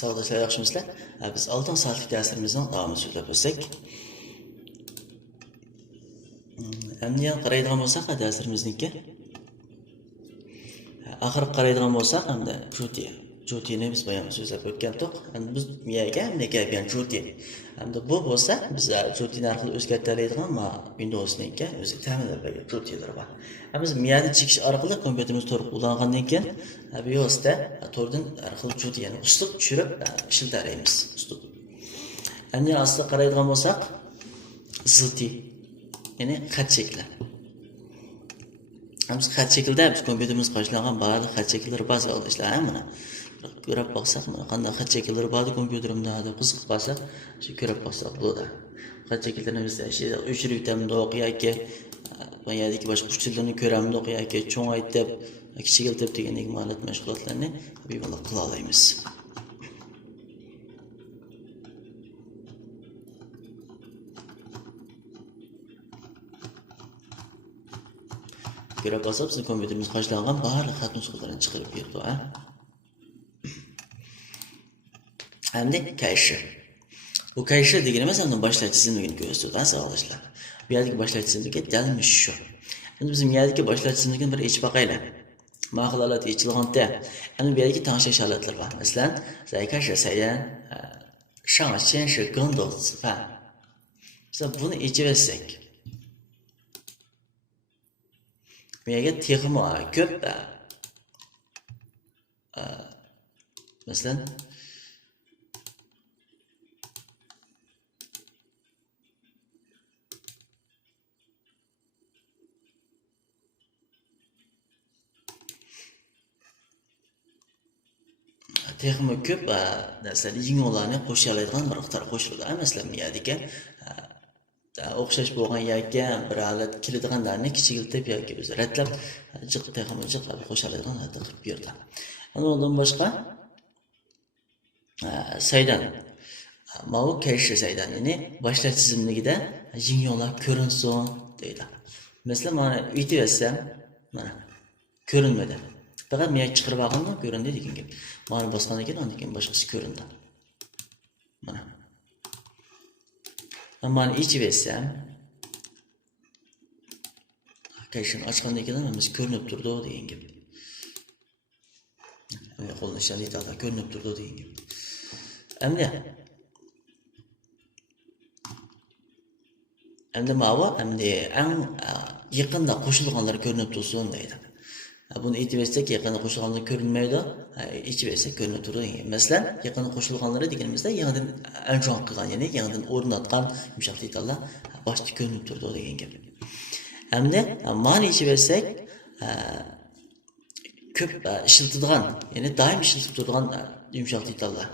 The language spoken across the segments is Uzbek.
Savdochilar yaxshimisizlar? Biz oltin sarf darslarimizning davomini so'zlab o'tsak. Endi qaraydigan bo'lsak, darslarimizniki oxirgi qaraydigan bo'lsak, hamda Jotini biz bayon so'zlab o'tgandik. Endi biz miyaga gapgan Joti. Hamda bu bo'lsa, biz Jotini orqali o'zgartiradigan Windows'niki o'zi ta'minlab bergan Jotilar bor. Biz miyani chekish orqali kompyuterimiz to'g'ri ulangandan keyin BIOS'da to'rdan orqali Jotini uslub tushirib ishlatamiz. Uslub. Endi aslida qaraydigan bo'lsak, zilti ya'ni xat shakli. Biz xat shaklida biz kompyuterimiz qarshilgan barliq xat shakllari ba'zi ishlar mana ko'rib baksak, mana qanday xat shakllari bor kompyuterimda deb qiziqib qolsa, shu ko'rib baksak bo'ladi. Xat shakllarimizni o'chirib o'tamdoq yoki mayadagi boshqa uchlarni ko'ramdoq yoki cho'ngaytib, kichikiltib degandek ma'lumot mashg'ulotlarni bemalol qila olamiz. Ko'rib olsak, bizim kompyuterimiz qarshilgan barliq xat nusxalarini chiqarib berdi. Endi cache. Bu cache deganimiz ham boshlash tizimligini ko'rsatadi, savdochilar. Bu yerdagi boshlash tizimligi dalmish shu. Endi biz miyadagi boshlash tizimligini bir ichib boqaylik. Ma'lumotlar ichilganda, endi bu yerdagi tanishish holatlar bor. Masalan, 在开始才上先是更多吃饭. Biz buni ichib olsak, miyaga texmo ko'p masalan texmo ko'p narsalar yengillarni qo'sha oladigan bir iqtidor qo'shiladi. Masalan, miyadagi o'xshash bo'lgan yoki bir holat keladiganlarni kichikiltib yoki o'zi ratlab jiq texmo jiqlab qo'sha oladigan holatda qilib berdi. Undan boshqa saydan mau cache saydan ya'ni boshlash tizimligida yengillar ko'rinsin deydi. Masalan, mana aytib etsam, mana ko'rinmadi. Faqat miya chiqarib olganda ko'rindi degan gap. Mana bosgandan keyin undan keyin boshqasi ko'rindi. Mana. Mana ichib etsam, cache ochgandan keyin biz ko'rinib turdi degan gap. Qo'lni shalitada ko'rinib turdi degan gap. Endi ma'vo endi eng yaqinda qo'shilganlar ko'rinib tursin deydi. Bunu aytib etsak, yaqinda qo'shilganlar ko'rinmaydi, ichib etsak ko'rinib turadi. Masalan, yaqinda qo'shilganlari deganimizda yangidan anjon qilgan, ya'ni yangidan o'rnatgan yumshoq detallar boshda ko'rinib turadi degan gap. Endi mana ichib etsak, ko'p ishlatadigan, ya'ni doim ishlatib turadigan yumshoq detallar.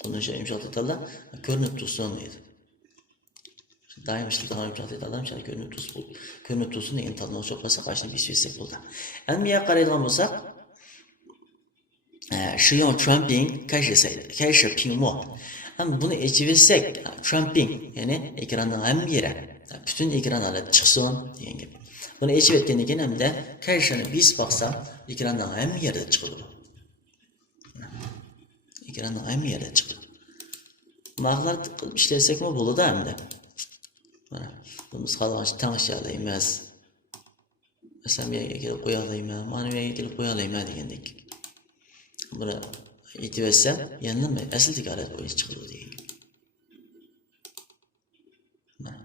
Qo'llanishga yumshoq detallar ko'rinib tursin deydi. Daim ishlatadigan yumshoq detallar shunday ko'rinib tursin degan tanlov cho'qasa qarshini besib bo'ldi. Endi bu yoqqa qaraydigan bo'lsak, 使用全屏开始屏幕. Buni ichib etsak, 全屏, ya'ni ekranning hamma yeri, butun ekran olib chiqsin degan gap. Buni ichib etgandan keyin hamda kashani besib boqsam, ekranning hamma yerida chiqadi. Ekranning hamma yerida chiqadi. Ma'lumot ishlasakmi bo'ladi hamda. Mana buni xohlash tanishadi emas. Masalan, menga kelib qo'ya olayman, mana menga kelib qo'ya olayman degandek. Buni aytib etsam, yana asldagi holat bo'yicha chiqadi degan. Mana.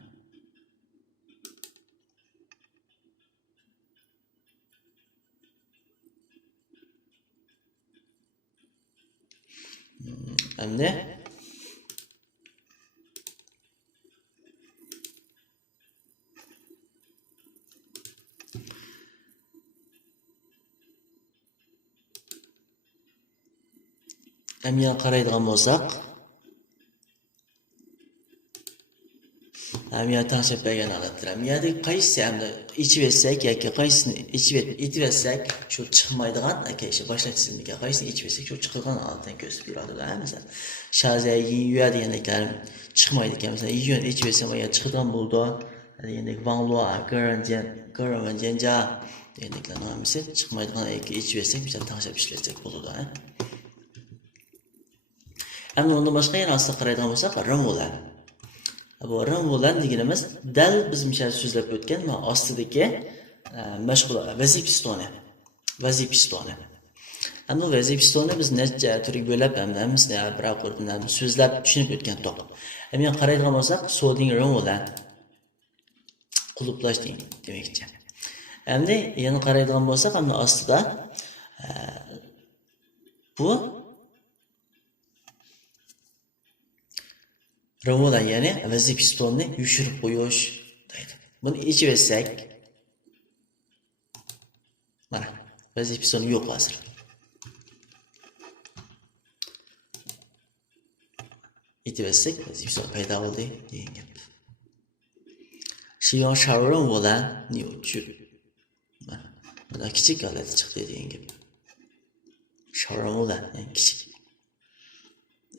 Endi Amiya qaraydigan bo'lsak, amiya tanishib bergan holatlar. Amiyadagi qaysi hamda ichib etsak yoki qaysini ichib etsak, shu chiqmaydigan cache boshlash tizimiga qaysini ichib etsak, shu chiqadigan holatdan ko'rsatib beradi. Masalan, shaza yiyu deganliklar chiqmaydi ekan. Masalan, yiyu ichib etsam ya chiqadigan bo'ldi. Degandek Wangluo, Geran Jianja degandeklar nomisi chiqmaydigan yoki ichib etsak, biz tanishib ishlatsak bo'ladi. Endi undan boshqa yana asli qaraydigan bo'lsak, rimvolan. Bu rimvolan deganimiz dal biz misol so'zlab o'tgan va ostidagi mashg'ul vazifistoni. Vazifistoni. Endi vazifistoni biz necha turga bo'lib, hammasini bir qo'rdan so'zlab tushunib o'tgan to'q. Endi qaraydigan bo'lsak, so'ding rimvolan quluplash demekchi. Endi yana qaraydigan bo'lsak, endi ostida bu rimvolan ya'ni vazifistonni yushirib qo'yish deydi. Buni ichib etsak, mana vazifistoni yo'q hozir. İchib etsak, vazifiston paydo bo'ldi degan gap. 希望少人我来扭曲. Mana kichik holati chiqdi degan gap. 少人我来, kichik.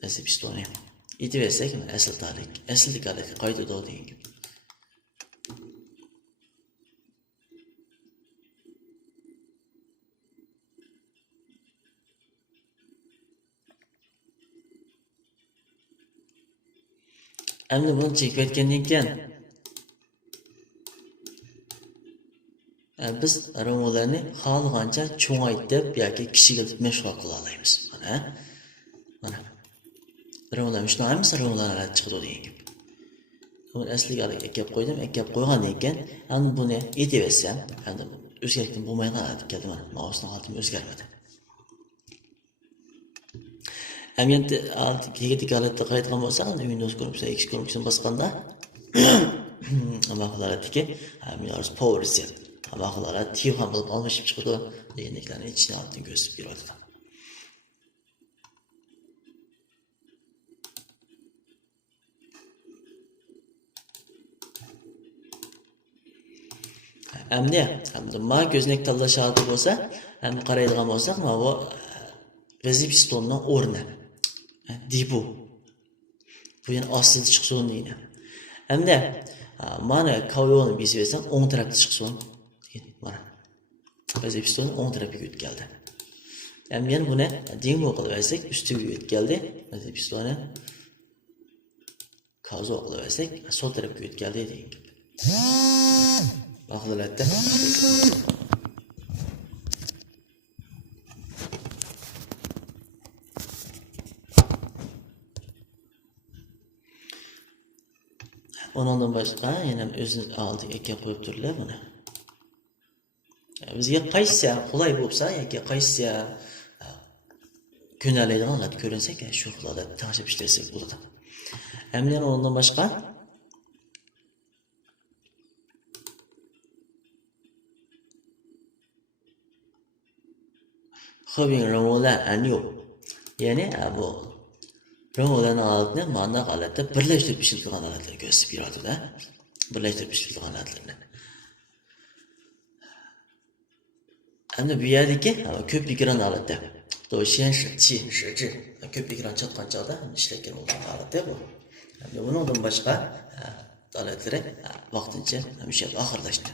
Vazifistoni. İchib etsak, asl holatga qaytadi degan gap. Endi buni chekib aytgandan keyin biz rimvolarni xohlagancha cho'ngaytib yoki kichiklatib mashg'ul qila olamiz. Mana. Rimvolar shunday emas, rimvolar chiqadi degan gap. Buni asliga kelib qo'ydim, kelib qo'ygandan keyin endi buni yetib etsam, endi o'zgarishdan bo'lmaydi keldi mana. Mousening holati o'zgarmadi. Endi tegdik holatda qaytgan bo'lsak, Windows ko'ribsa, X ko'ribsa bosganda maqoladagi Windows Power Reset maqolalar tiv ham bo'lib almashib chiqadi deganlarni ichini olib ko'rsatib beradi. Endi ma ko'znak tanlash holati bo'lsa, endi qaraydigan bo'lsak, mana bu vazifistonning o'rni. Dibu. Bu yana ostida chiqsin deydi. Endi mana kavyoni besib etsam, o'ng tarafda chiqsin. Mana. Vazifiston o'ng tarafga o'tib keldi. Endi men buni dingo qilib olsak, ustiga o'tib keldi. Vazifistoni kavzo qilib olsak, sol tarafga o'tib keldi degan gap. Bu holatda ondan boshqa yana o'zini oldiga kelib qo'yib turlar buni. Bizga qaysi qulay bo'lsa yoki qaysi ko'naladigan holat ko'rinsa, shu holatda tanishib ishlasak bo'ladi. Endi ondan boshqa Xubing rimvolan anyo. Ya'ni bu rimvolan holatni mana holatda birlashtirib ishlatilgan holatlarni ko'rsatib beradi-da. Birlashtirib ishlatilgan holatlarni. Endi bu yerdagi ko'p ekran holatda. To'shan shi ko'p ekran chatgan chog'da ishlatgan bo'lgan holatda bu. Endi bundan boshqa holatlar vaqtincha o'sha oxirlashdi.